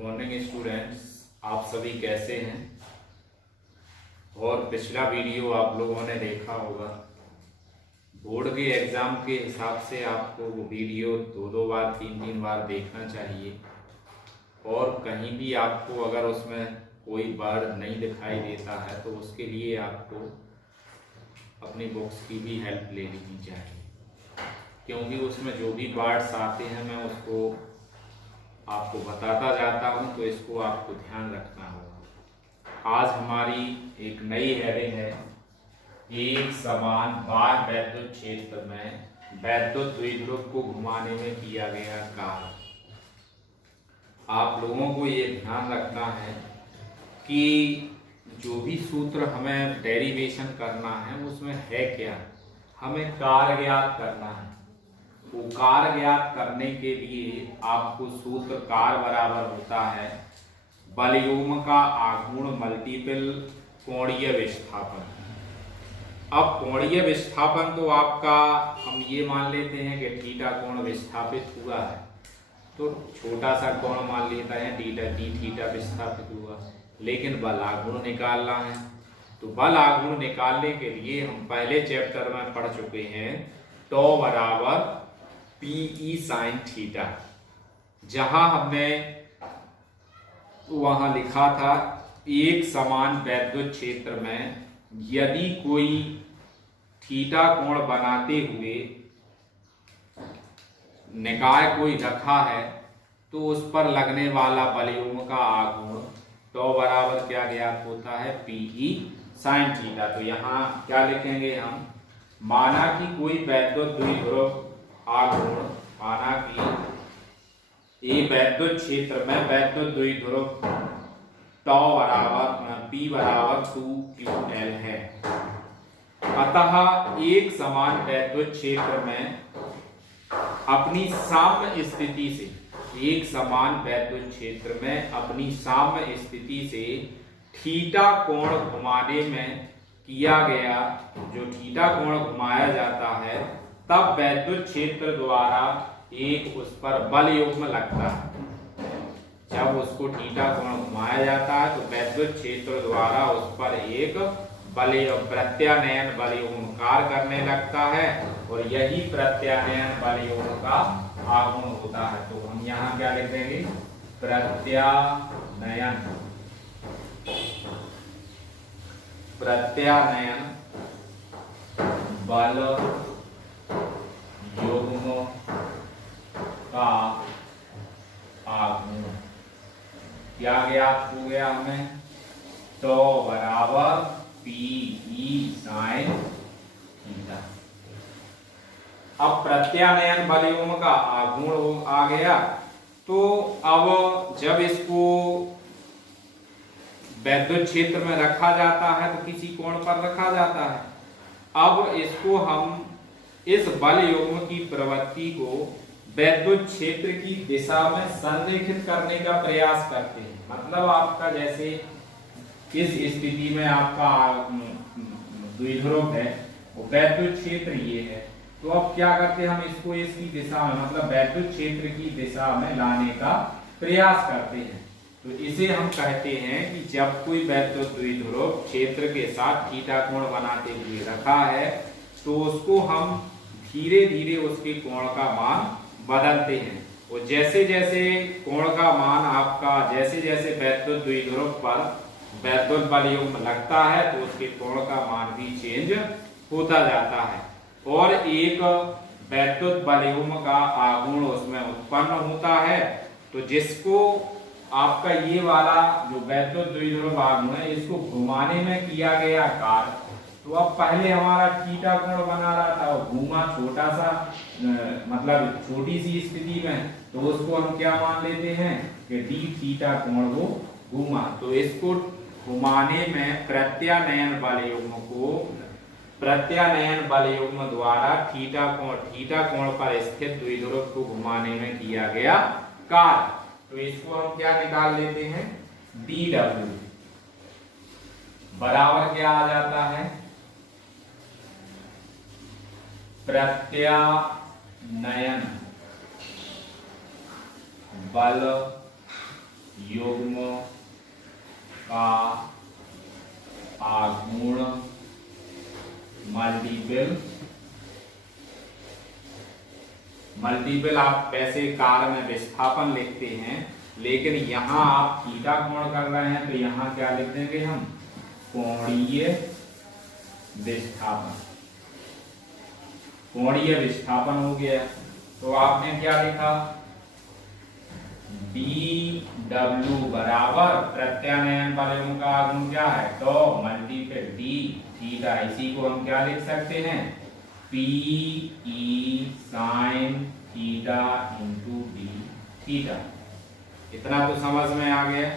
Morning students, आप सभी कैसे हैं। और पिछला वीडियो आप लोगों ने देखा होगा। बोर्ड के एग्ज़ाम के हिसाब से आपको वो वीडियो दो बार तीन बार देखना चाहिए। और कहीं भी आपको अगर उसमें कोई वर्ड नहीं दिखाई देता है तो उसके लिए आपको अपनी बुक्स की भी हेल्प ले लेनी चाहिए, क्योंकि उसमें जो भी वर्ड्स आते हैं मैं उसको आपको बताता जाता हूं, तो इसको आपको ध्यान रखना होगा। आज हमारी एक नई हेडिंग है, एक समान बाह्य वैद्युत क्षेत्र में वैद्युत द्विध्रुव को घुमाने में किया गया कार्य। आप लोगों को ये ध्यान रखना है कि जो भी सूत्र हमें डेरिवेशन करना है उसमें है क्या, हमें कार्य ज्ञात करना है। वो कार्य ज्ञात करने के लिए आपको सूत्र कार्य बराबर होता है बलयोम का आघूर्ण मल्टीपल कोणीय विस्थापन। अब कोणीय विस्थापन तो आपका हम ये मान लेते हैं कि थीटा कोण विस्थापित हुआ है, तो छोटा सा कोण मान लेता है डी थीटा विस्थापित हुआ, लेकिन बल आघूर्ण निकालना है। तो बल आघूर्ण निकालने के लिए हम पहले चैप्टर में पढ़ चुके हैं टॉ बराबर पीई साइन थीटा, जहां हमने वहां लिखा था एक समान वैद्युत क्षेत्र में यदि कोई थीटा कोण बनाते हुए निकाय कोई रखा है तो उस पर लगने वाला बलयोम का आघूर्ण टॉ बराबर क्या ज्ञात होता है पीई साइन थीटा। तो यहाँ क्या लिखेंगे हम, माना कि कोई वैद्युत द्विध्रुव आघूर्ण, माना कि ये वैद्युत क्षेत्र में वैद्युत द्विध्रुव टॉ बराबर पी बराबर 2qL है। अतः एक समान वैद्युत क्षेत्र में अपनी साम्य स्थिति से, एक समान वैद्युत क्षेत्र में अपनी साम्य स्थिति से थीटा कोण घुमाने में किया गया, जो थीटा कोण घुमाया जाता है तब वैद्युत क्षेत्र द्वारा एक उस पर बल युग्म लगता है। जब उसको थीटा कोण घुमाया जाता है तो वैद्युत क्षेत्र द्वारा उस पर एक बल प्रत्यानयन बल युग्म कार्य करने लगता है, और यही प्रत्यानयन बल युग्म का आघूर्ण होता है। तो हम यहाँ क्या लिख देंगे, प्रत्यानयन बल युग्म का आघूर्ण क्या ज्ञात हो गया हमें, तो बराबर पीई साइन थीटा। अब प्रत्यानयन बल युग्म का आघूर्ण आ गया, तो अब जब इसको वैद्युत क्षेत्र में रखा जाता है तो किसी कोण पर रखा जाता है। अब इसको हम इस बल युग्म की प्रवृत्ति को वैद्युत क्षेत्र की दिशा में संरेखित करने का प्रयास करते हैं। मतलब आपका जैसे इस स्थिति में आपका द्विध्रुव है, वो वैद्युत क्षेत्र ये है, तो अब क्या करते हैं हम इसको इसकी दिशा में, मतलब वैद्युत क्षेत्र की दिशा में लाने का प्रयास करते हैं। तो इसे हम कहते हैं कि जब कोई वैद्युत द्विध्रुव क्षेत्र के साथ थीटा कोण बनाते हुए रखा है तो उसको हम धीरे धीरे उसके कोण का मान बदलते हैं, और जैसे जैसे कोण का मान आपका जैसे जैसे वैद्युत द्विध्रुव पर वैद्युत बल युग्म लगता है तो उसके कोण का मान भी चेंज होता जाता है, और एक वैद्युत बल युग्म का आघूर्ण उसमें उत्पन्न होता है। तो जिसको आपका ये वाला जो वैद्युत द्विध्रुव आघूर्ण है इसको घुमाने में किया गया कार्य, तो अब पहले हमारा थीटा कोण बना रहा था, वो घूमा छोटा सा, मतलब छोटी सी स्थिति में, तो उसको हम क्या मान लेते हैं कि डी थीटा कोण वो घूमा। तो इसको घुमाने में प्रत्यानयन बल युग्म द्वारा थीटा कोण पर स्थित द्विध्रुव को घुमाने में किया गया कार्य। तो इसको हम क्या निकाल लेते हैं, डी डब्ल्यू बराबर क्या आ जाता है, प्रत्यानयन बल युग्म का आघूर्ण मल्टीपल आप वैसे कार्य में विस्थापन लिखते हैं, लेकिन यहां आप थीटा कोण कर रहे हैं तो यहां क्या लिख देंगे हम, कोणीय विस्थापन। कोणीय विस्थापन हो गया। तो आपने क्या लिखा, dw बराबर प्रत्यानयन बलों का आघूर्ण क्या है, तो मल्टीपल d थीटा। इसी को हम क्या लिख सकते हैं, p e sin theta into d theta. इतना तो समझ में आ गया।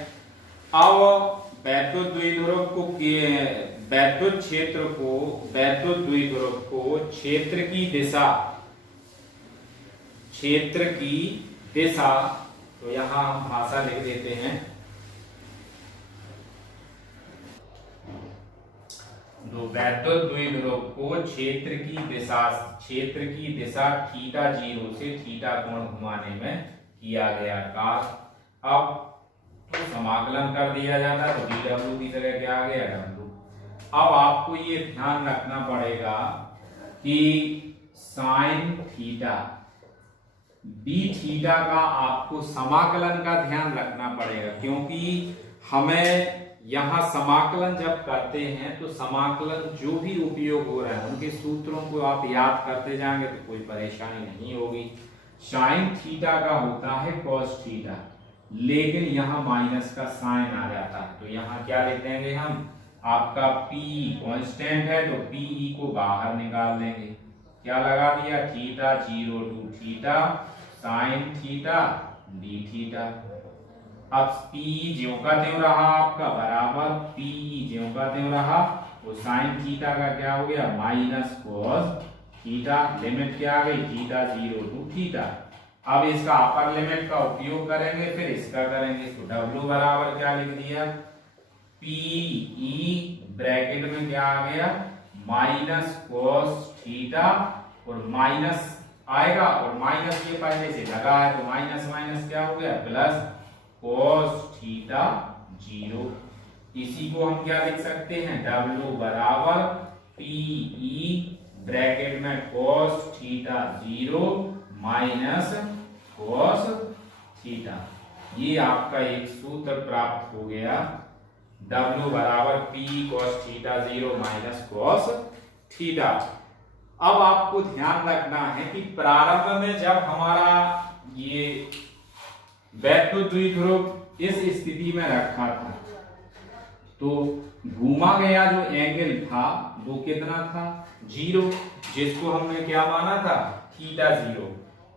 अब वैद्युत द्विध्रुव को वैद्युत द्विध्रुव को क्षेत्र की दिशा, तो यहां हम भाषा लिख देते हैं, तो वैद्युत द्विध्रुव को क्षेत्र की दिशा थीटा 0 से थीटा कोण घुमाने में किया गया कार्य। अब तो समाकलन कर दिया जाता है, तो dw की जगह क्या आ गया, w। अब आपको ये ध्यान रखना पड़ेगा कि साइन थीटा d थीटा का आपको समाकलन का ध्यान रखना पड़ेगा, क्योंकि हमें यहां समाकलन जब करते हैं तो समाकलन जो भी उपयोग हो रहा है उनके सूत्रों को आप याद करते जाएंगे तो कोई परेशानी नहीं होगी। साइन थीटा का होता है कॉस थीटा, लेकिन यहाँ माइनस का साइन आ जाता है, तो यहाँ क्या लिख देंगे हम, आपका p कांस्टेंट है तो pe को बाहर निकाल देंगे। क्या लगा दिया, theta 0 to theta sine theta d theta. अब p ज्यों का त्यों रहा आपका बराबर p ज्यों का त्यों रहा, वो साइन थीटा का क्या हो गया, माइनस कॉस थीटा। लिमिट क्या आ गई, थीटा 0 टू थीटा। अब इसका अपर लिमिट का उपयोग करेंगे, फिर इसका करेंगे, तो w बराबर क्या लिख दिया, पी ई ब्रैकेट में क्या आ गया, माइनस कॉस थीटा, और माइनस आएगा और माइनस ये पहले से लगा है तो माइनस माइनस क्या हो गया, प्लस कॉस थीटा 0। इसी को हम क्या लिख सकते हैं, w बराबर पी ई ब्रैकेट में cos theta 0 minus cos theta. ये आपका एक सूत्र प्राप्त हो गया, w बराबर p cos theta 0 minus cos theta. अब आपको ध्यान रखना है कि प्रारंभ में जब हमारा ये वैद्युत द्विध्रुव इस स्थिति में रखा था तो घूमा गया जो एंगल था वो कितना था, 0, जिसको हमने क्या माना था, थीटा 0।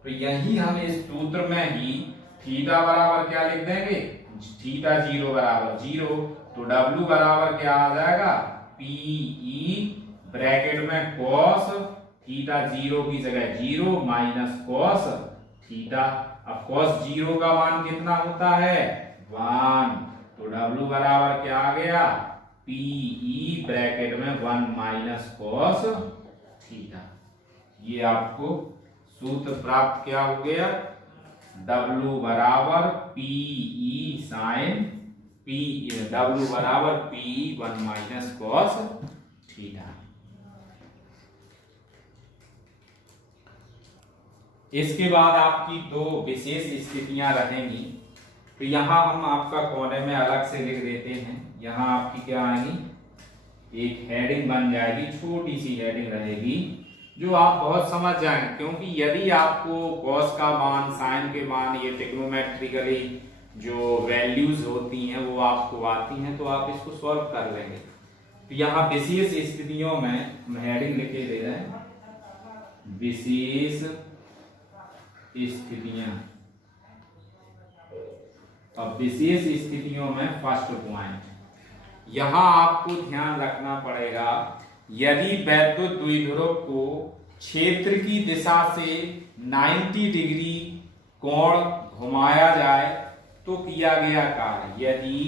तो यही हम इस सूत्र में ही थीटा बराबर क्या लिख देंगे, थीटा 0 बराबर 0, तो w बराबर क्या आ जाएगा, पी ई ब्रैकेट में कॉस थीटा 0 की जगह 0 माइनस कॉस थीटा। अब कॉस 0 का मान कितना होता है, 1, तो w बराबर क्या आ गया, पी ई ब्रैकेट में 1 माइनस कॉस थीटा। ये आपको सूत्र प्राप्त क्या हो गया, w बराबर पी ई साइन w बराबर पी 1 माइनस कॉस थीटा। इसके बाद आपकी दो विशेष स्थितियां रहेंगी, तो यहां हम आपका कोने में अलग से लिख देते हैं। यहां आपकी क्या आएगी, एक हेडिंग बन जाएगी, छोटी सी हेडिंग रहेगी जो आप बहुत समझ जाएंगे, क्योंकि यदि आपको कॉस का मान, साइन के मान, ये ट्रिग्नोमेट्रिकली जो वैल्यूज होती हैं वो आपको आती हैं तो आप इसको सॉल्व कर लेंगे। तो यहाँ विशेष स्थितियों में हम हेडिंग लिखे दे रहे हैं, विशेष स्थितियां। अब विशेष स्थितियों में फर्स्ट पॉइंट, यहां आपको ध्यान रखना पड़ेगा, यदि वैद्युत द्विध्रुव को क्षेत्र की दिशा से 90 डिग्री कोण घुमाया जाए तो किया गया कार्य। यदि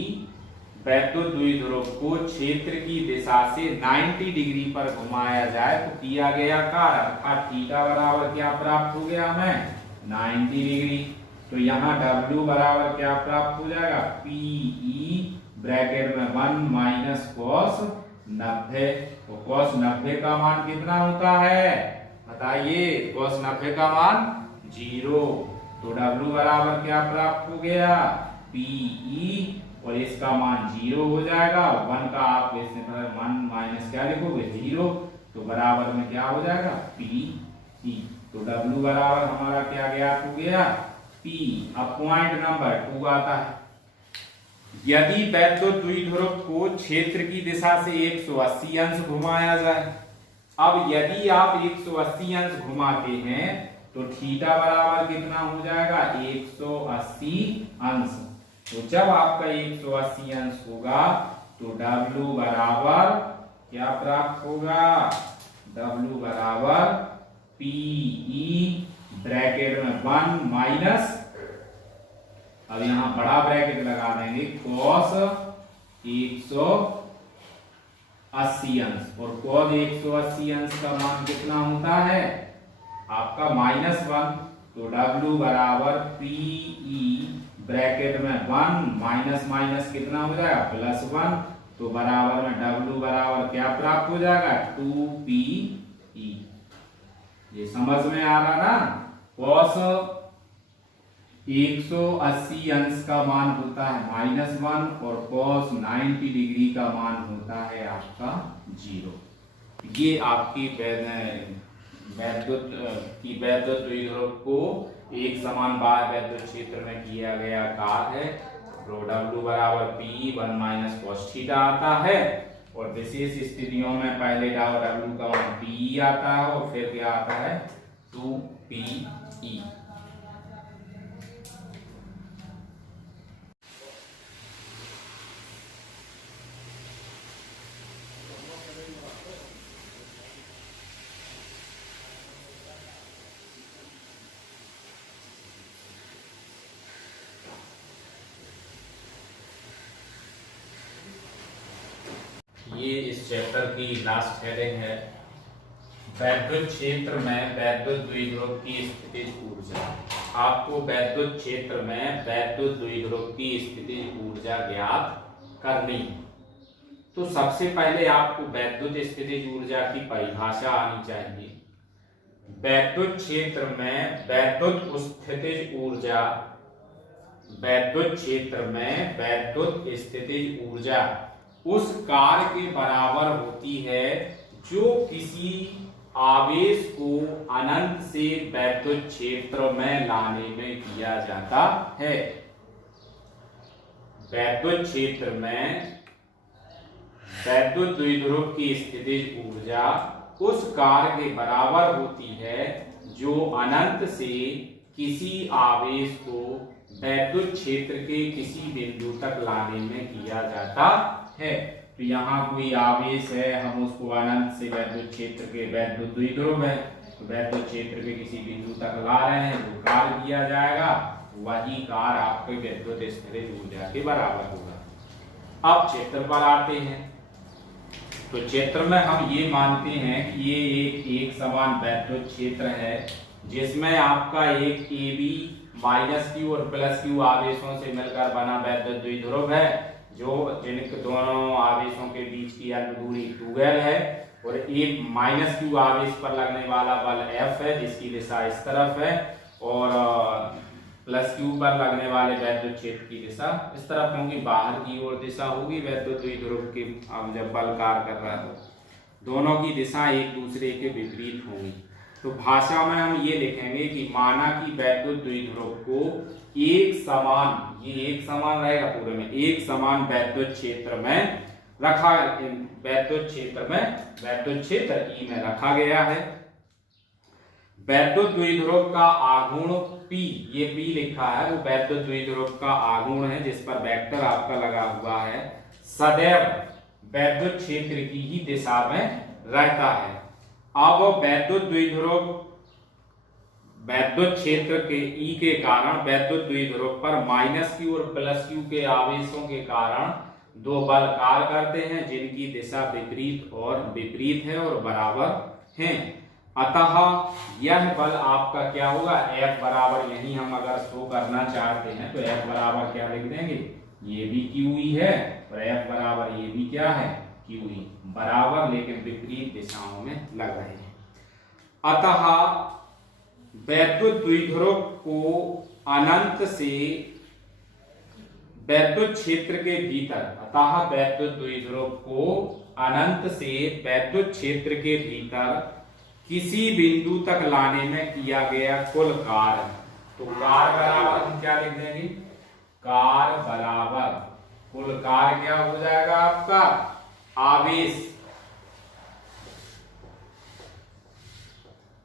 वैद्युत द्विध्रुव को क्षेत्र की दिशा से 90 डिग्री पर घुमाया जाए तो किया गया कार्य, अर्थात थीटा बराबर क्या प्राप्त हो गया हमें, 90 डिग्री। तो यहाँ W बराबर क्या प्राप्त हो जाएगा, PE ब्रैकेट में 1 माइनस cos 90। तो cos 90 का मान कितना होता है बताइए, cos 90 का मान 0। तो W बराबर क्या प्राप्त हो गया, PE, और इसका मान 0 हो जाएगा। 1 का आप इसमें 1 माइनस क्या लिखोगे 0, तो बराबर में क्या हो जाएगा PE। तो W बराबर हमारा क्या ज्ञात हो गया P। अब पॉइंट नंबर 2 आता है, यदि वैद्युत द्विध्रुव को क्षेत्र की दिशा से 180 अंश घुमाया जाए। अब यदि आप 180 अंश घुमाते हैं तो थीटा बराबर कितना हो जाएगा 180 अंश। तो जब आपका 180 अंश होगा तो W बराबर क्या प्राप्त होगा, W बराबर PE ब्रैकेट में 1 माइनस, अब यहां बड़ा ब्रैकेट लगा देंगे, cos 180 अंश, और cos 180 अंश का मान कितना होता है आपका -1। तो W बराबर PE ब्रैकेट में 1 माइनस माइनस कितना हो जाएगा +1। तो बराबर में W बराबर क्या प्राप्त हो जाएगा 2PE। ये समझ में आ रहा ना, cos 180 अंश का मान होता है -1 और cos 90 डिग्री का मान होता है आपका 0। ये आपकी वैद्युत द्विध्रुव को एक समान बाह्य वैद्युत क्षेत्र में किया गया कार्य है। तो W बराबर PE 1 माइनस cos थीटा आता है, और विशेष स्थितियों में पहले W का मान PE आता है और फिर क्या आता है 2PE। ये इस चैप्टर की लास्ट हेडिंग है, वैद्युत क्षेत्र में वैद्युत द्विध्रुव की स्थितिज ऊर्जा। आपको वैद्युत क्षेत्र में वैद्युत द्विध्रुव की स्थितिज ऊर्जा ज्ञात करनी है। तो सबसे पहले आपको वैद्युत स्थितिज ऊर्जा की परिभाषा आनी चाहिए। वैद्युत क्षेत्र में वैद्युत स्थितिज ऊर्जा, वैद्युत क्षेत्र में वैद्युत स्थितिज ऊर्जा उस कार्य के बराबर होती है जो किसी आवेश को अनंत से वैद्युत क्षेत्र में लाने में किया जाता है। वैद्युत क्षेत्र में वैद्युत द्विध्रुव की स्थितिज ऊर्जा उस कार्य के बराबर होती है जो अनंत से किसी आवेश को वैद्युत क्षेत्र के किसी बिंदु तक लाने में किया जाता है। तो यहाँ कोई आवेश है, हम उसको अनंत से वैद्युत क्षेत्र के वैद्युत द्विध्रुव है, तो वैद्युत क्षेत्र के किसी बिंदु तक ला रहे हैं, जो कार्य किया जाएगा वही कार्य आपके वैद्युत स्थितिज ऊर्जा के बराबर होगा। अब क्षेत्र पर आते हैं, तो क्षेत्र में हम ये मानते हैं कि ये एक समान वैद्युत क्षेत्र है जिसमें आपका एक AB -Q और +Q आवेशों से मिलकर बना वैद्युत द्विध्रुव है, जो जिनके दोनों आवेशों के बीच की अंत दूरी 2L है, और एक -Q आवेश पर लगने वाला बल F है जिसकी दिशा इस तरफ है, और +Q पर लगने वाले वैद्युत क्षेत्र की दिशा इस तरफ, क्योंकि बाहर की ओर दिशा होगी वैद्युत द्विध्रुव की। अब जब बल कार्य कर रहा है तो दोनों की दिशा एक दूसरे के विपरीत होंगी। तो भाषा में हम ये लिखेंगे कि माना कि वैद्युत द्विध्रुव को एक समान, ये एक समान रहेगा पूरे में, एक समान वैद्युत क्षेत्र में रखा, वैद्युत क्षेत्र E में रखा गया है। वैद्युत द्विध्रुव का आघूर्ण P, ये P लिखा है, वो वैद्युत द्विध्रुव का आघूर्ण है जिस पर वेक्टर आपका लगा हुआ है, सदैव वैद्युत क्षेत्र की ही दिशा में रहता है। अब वैद्युत द्विध्रुव वैद्युत क्षेत्र के E के कारण वैद्युत द्विध्रुव पर -Q और +Q के आवेशों के कारण दो बल कार्य करते हैं जिनकी दिशा विपरीत और विपरीत है और बराबर हैं। अतः यह बल आपका क्या होगा, F बराबर, यही हम अगर शो करना चाहते हैं तो F बराबर क्या लिख देंगे, ये भी QE है और F बराबर ये भी क्या है, QE, बराबर लेकिन विपरीत दिशाओं में लग रहे हैं। अतः वैद्युत द्विध्रुव को अनंत से वैद्युत क्षेत्र के भीतर, अतः वैद्युत द्विध्रुव को अनंत से वैद्युत क्षेत्र के भीतर किसी बिंदु तक लाने में किया गया कुल कार्य, तो कार्य बराबर हम क्या लिख देंगे, कार्य बराबर कुल कार्य क्या हो जाएगा आपका, आवेश,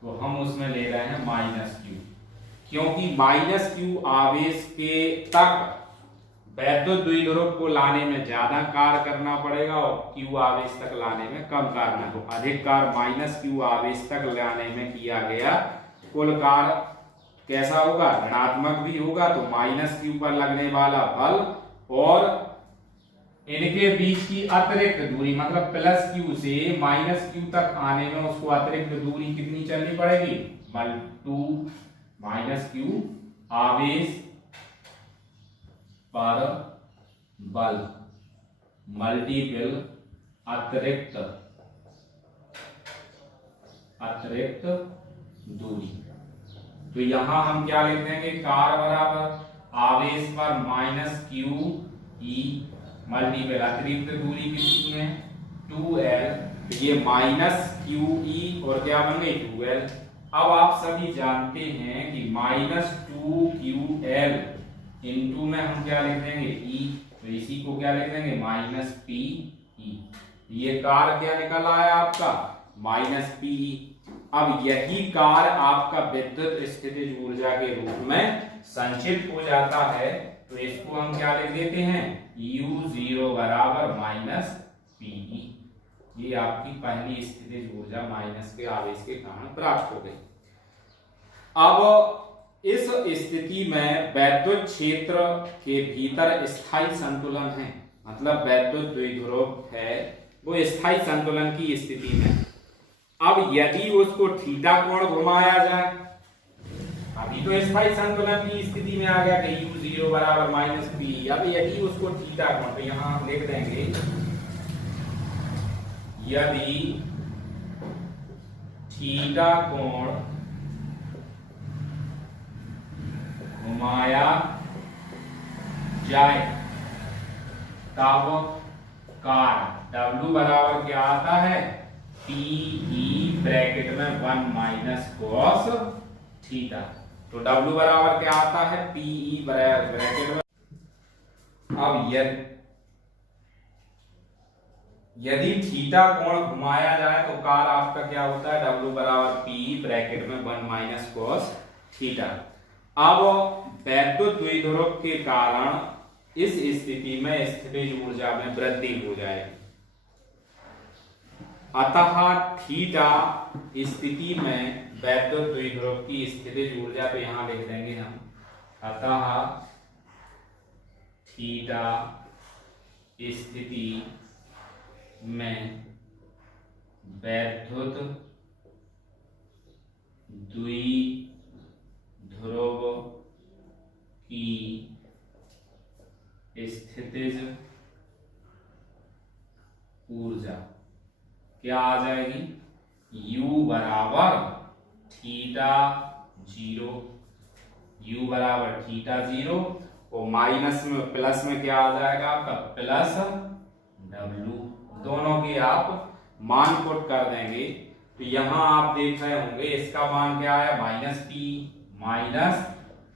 तो हम उसमें ले रहे हैं -Q, क्योंकि -Q आवेश के तक वैद्युत द्विध्रुव को लाने में ज्यादा कार्य करना पड़ेगा और Q आवेश तक लाने में कम करना, तो अधिक कार्य -Q आवेश तक लाने में किया गया कुल कार्य कैसा होगा, ऋणात्मक भी होगा, तो -Q पर लगने वाला बल और इनके बीच की अतिरिक्त दूरी, मतलब +Q से -Q तक आने में उसको अतिरिक्त दूरी कितनी चलनी पड़ेगी, 2 -Q आवेश पर बल मल्टीपल अतिरिक्त दूरी, तो यहां हम क्या लिख देंगे, कार्य बराबर आवेश पर -QE मल्टीपल अतिरिक्त दूरी कितनी है, 2L, ये -QE और क्या बन गई 2L। अब आप सभी जानते हैं कि -2QL इनटू में हम क्या लिख देंगे E, तो इसी को क्या लिख देंगे -PE, ये कार्य क्या निकल आया आपका -PE। अब यही कार्य आपका विद्युत स्थितिज ऊर्जा के रूप में संचित हो जाता है, तो इसको हम क्या लिख देते हैं, U0 बराबर -PE, ये आपकी पहली स्थितिज ऊर्जा माइनस के आवेश के कारण प्राप्त हो गई। अब इस स्थिति में वैद्युत क्षेत्र के भीतर स्थायी संतुलन है, मतलब वैद्युत द्विध्रुव है वो स्थायी संतुलन की स्थिति में। अब यदि उसको थीटा कोण घुमाया जाए, अभी तो स्थायी संतुलन की स्थिति में आ गया कि U0 बराबर -P, अब यदि उसको थीटा कोण, तो यहां हम लिख देंगे यदि थीटा कोण घुमाया जाए तब कार्य W बराबर क्या आता है, PE ब्रैकेट में 1 - cos थीटा, तो W बराबर क्या आता है, PE ब्रैकेट में। अब यदि थीटा कोण घुमाया जाए तो कार्य आपका क्या होता है, W बराबर PE ब्रैकेट में 1 - cos थीटा। अब वैद्युत द्विध्रुव के कारण इस स्थिति में स्थितिज ऊर्जा में वृद्धि हो जाएगी, अतः थीटा स्थिति में वैद्युत द्विध्रुव की स्थितिज ऊर्जा, तो यहां लिख देंगे हम, अतः थीटा स्थिति में वैद्युत द्विध्रुव की स्थितिज ऊर्जा क्या आ जाएगी, U बराबर थीटा 0, U बराबर थीटा 0 और माइनस में प्लस में क्या आ जाएगा आपका +W, दोनों के आप मान पुट कर देंगे, तो यहां आप देख रहे होंगे इसका मान क्या आया,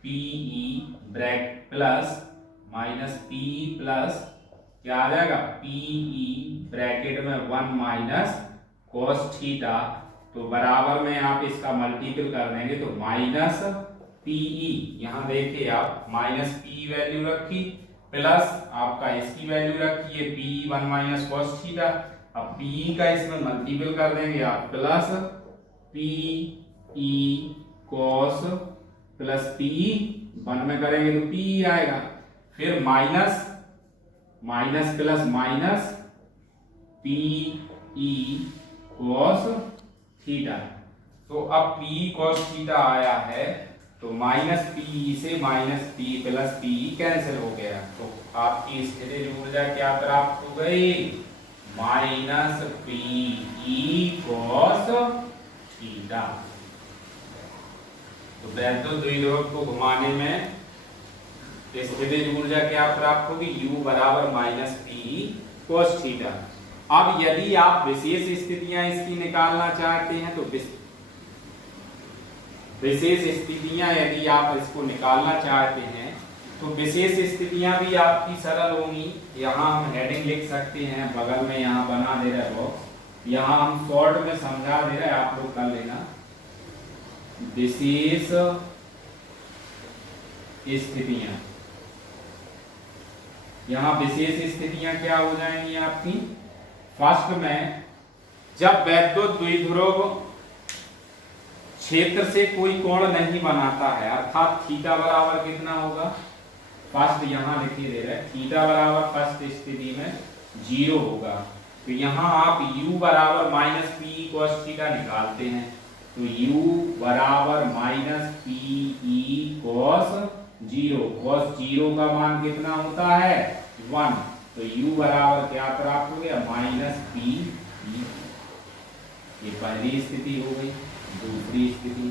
-PE bracket plus -PE plus क्या आ जाएगा, PE ब्रैकेट में 1 - cos थीटा, तो बराबर में आप इसका मल्टीपल कर देंगे तो -PE, यहां देखिए आप -PE वैल्यू रखी प्लस आपका इसकी वैल्यू रखी है PE 1 - cos थीटा, अब PE का इसमें मल्टीपल कर देंगे आप plus PE cos plus PE 1 में करेंगे तो PE आएगा, फिर minus plus PE cos theta, तो अब P cos थीटा आया है, तो माइनस पी से minus P plus P cancel हो गया, तो आपकी स्थितिज ऊर्जा क्या प्राप्त हो गई, माइनस पी cos थीटा। तो वैद्युत द्विध्रुव को घुमाने में स्थितिज ऊर्जा क्या प्राप्त होगी, U बराबर माइनस पी cos थीटा। अब यदि आप विशेष स्थितियां इसकी निकालना चाहते हैं तो विशेष स्थितियां यदि आप इसको निकालना चाहते हैं तो विशेष स्थितियां भी आपकी सरल होंगी। यहाँ हम हेडिंग लिख सकते हैं, बगल में यहाँ बना दे रहे बॉक्स, यहाँ हम शॉर्ट में समझा दे रहे, आप लोग कर लेना। विशेष स्थितियां, यहाँ विशेष स्थितियां क्या हो जाएंगी आपकी, फर्स्ट में जब वैद्युत द्विध्रुव क्षेत्र से कोई कोण नहीं बनाता है, अर्थात थीटा बराबर कितना होगा, फर्स्ट यहां लिखिए दे रहे, थीटा बराबर फर्स्ट स्थिति में 0 होगा। तो यहां आप u बराबर माइनस पी cos थीटा निकालते हैं, तो u बराबर माइनस पी cos 0, cos 0 का मान कितना होता है 1, तो u बराबर क्या प्राप्त हो गया, माइनस पी। ये पहली स्थिति हो गई। दूसरी स्थिति,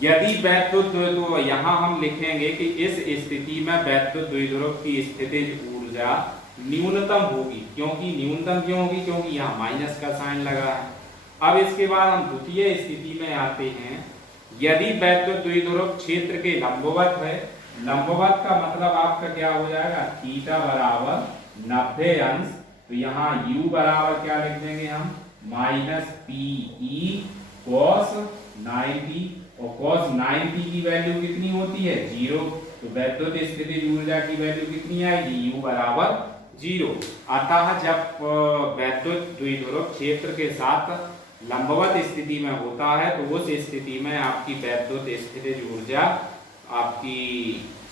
यदि वैद्युत द्विध्रुव, यहां हम लिखेंगे कि इस स्थिति में वैद्युत द्विध्रुव की स्थितिज ऊर्जा न्यूनतम होगी। क्योंकि न्यूनतम क्यों होगी, क्योंकि यहाँ माइनस का साइन लगा है। अब इसके बाद हम द्वितीय स्थिति में आते हैं, यदि वैद्युत द्विध्रुव क्षेत्र के लंबवत है, लंबवत का मतलब आपका क्या हो जाएगा, थीटा बराबर 90 अंश, तो यहाँ u बराबर क्या लिख देंगे हम, माइनस पी cos 90, और cos 90 की वैल्यू कितनी होती है 0, तो वैद्युत स्थितिज ऊर्जा की वैल्यू कितनी आएगी, u बराबर 0। अतः जब वैद्युत द्विध्रुव क्षेत्र के साथ लंबवत स्थिति में होता है तो उस स्थिति में आपकी वैद्युत स्थितिज ऊर्जा आपकी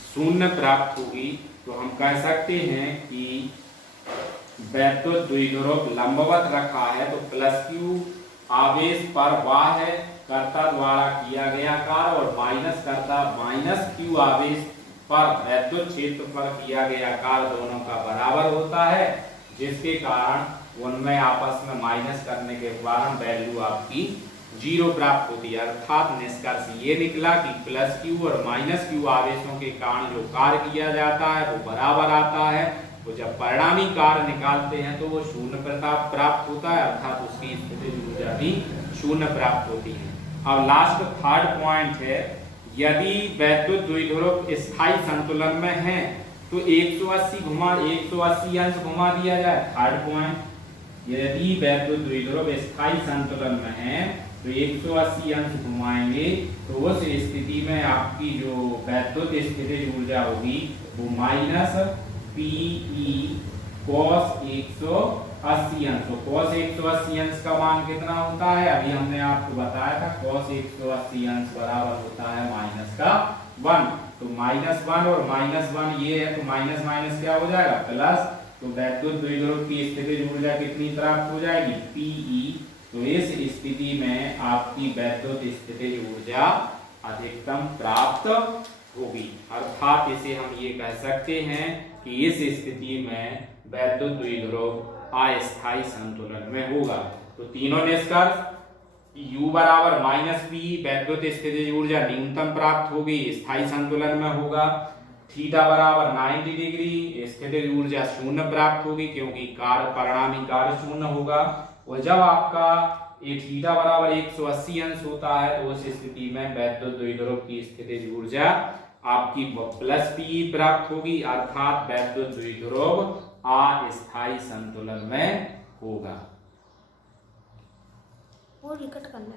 शून्य प्राप्त होगी। तो हम कह सकते हैं कि वैद्युत द्विध्रुव लंबवत रखा है तो प्लस Q आवेश पर बाह्य कर्ता द्वारा किया गया कार्य और माइनस Q आवेश पर वैद्युत क्षेत्र पर किया गया कार्य दोनों का बराबर होता है, जिसके कारण उनमें आपस में माइनस करने के कारण वैल्यू आपकी 0 प्राप्त होती है। अर्थात निष्कर्ष ये निकला कि प्लस Q और माइनस Q आवेशों के कारण जो कार्य किया जाता है वो बराबर आता है। तो जब परिणामी कार्य निकालते हैं तो वो शून्य प्राप्त होता है, अर्थात उसकी स्थितिज ऊर्जा भी शून्य प्राप्त होती है। अब लास्ट थर्ड पॉइंट है, यदि वैद्युत द्विध्रुव स्थायी संतुलन में है तो 180 अंश घुमा दिया जाए। थर्ड पॉइंट, यदि वैद्युत द्विध्रुव स्थायी संतुलन में है तो 180 अंश घुमाएंगे तो उस स्थिति में आपकी जो वैद्युत स्थितिज ऊर्जा होगी वो माइनस पी cos 180 अंश। cos 180 अंश का मान कितना होता है, अभी हमने आपको बताया था, cos 180 अंश बराबर होता है माइनस का 1। तो माइनस 1 और माइनस 1 ये है, तो माइनस माइनस क्या हो जाएगा प्लस, तो वैद्युत द्विध्रुव की स्थितिज ऊर्जा कितनी प्राप्त हो जाएगी, Pe। तो इस स्थिति में आपकी वैद्युत स्थितिज ऊर्जा अधिकतम प्राप्त होगी। अर्थात इसे हम ये कह सकते हैं कि इस स्थिति में वैद्युत द्विध्रुव अस्थायी संतुलन में होगा। तो तीनों निष्कर्ष, U बराबर माइनस पी, वैद्युत स्थितिज ऊर्जा न्यूनतम प्राप्त होगी, स्थायी संतुलन में होगा। थीटा बराबर 90 डिग्री, स्थितिज ऊर्जा शून्य प्राप्त होगी क्योंकि कार्य परिणामी कार्य शून्य होगा। और जब आपका ये थीटा बराबर 180 अंश होता है तो उस स्थिति में वैद्युत द्विध्रुव की स्थितिज ऊर्जा आपकी प्लस पी प्राप्त होगी, अर्थात वैद्युत द्विध्रुव अस्थायी संतुलन में होगा। वो रिकट करना है।